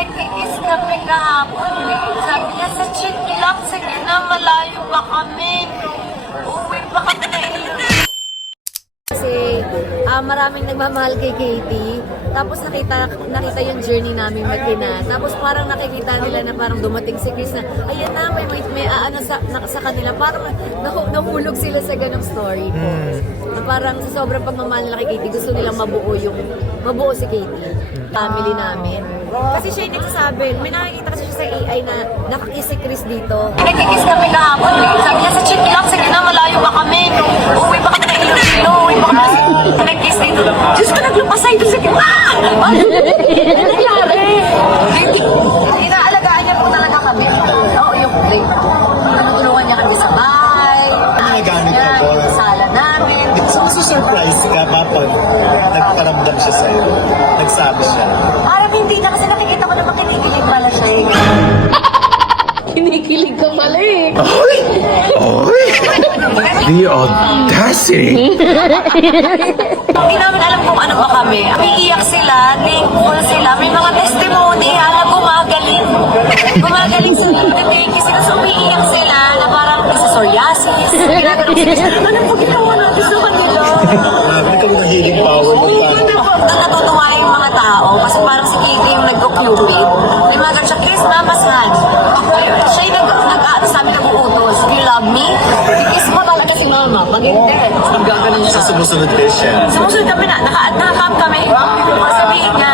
Nagkikis kami kahapon eh. Sabi niya sa chick lang, sige na, malayo pa kami. Uwi pa kami na Kasi maraming nagmamahal kay Katie. Tapos nakita yung journey namin mag-ina. Tapos parang nakikita nila na parang dumating si Chris na, ayan na, may ano sa kanila. Parang nahulog sila sa ganong story. Na parang sa sobrang pagmamahal nila kay Katie, gusto nilang mabuo si Katie. Family namin. Kasi siya yung nagsasabi, may nakikita kasi siya sa AI na nakakiss si Chris dito. Nagkikis kami kahapon eh. Sabi niya sa chick lang, sige na, malayo pa kami. Uwi pa kami na Iloilo. Uwi pa kami. Nagkiss dito. Diyos ko, naglupasay doon sa gitna. Ano nangyari? Inaalagaan niya po talaga kami. Oo, yung play. Natutulungan niya kami sa bahay. Ginagamit niya, mo ba? yung sala namin. Surprise ka ba pag nagparamdam siya sa'yo? Nagsabi siya. Parang hindi na kasi nakikita ko naman kinikilig pala siya eh. Kinikilig ka pala eh. The audacity! Hindi namin alam kung ano ba kami. Umiiyak sila, thankful sila. May mga testimony na gumagaling. Gumagaling sila. Thank you sila. So umiiyak sila na parang sa psoriasis. Ginagawa sila. Ano po ginawa natin sa kanila? Grabe kang healing power ng Natutuwa yung mga tao kasi parang si Katie yung nag-cupid. May mga ganun siya, kiss mama's hand. Siya yung nag-aano sa amin nag-uutos. You love me? Kiss mo talaga si mama. Pag hindi, gagawin niya. Sa sumusunod din siya. Sumusunod kami na, naka-up kami. Sabihin na.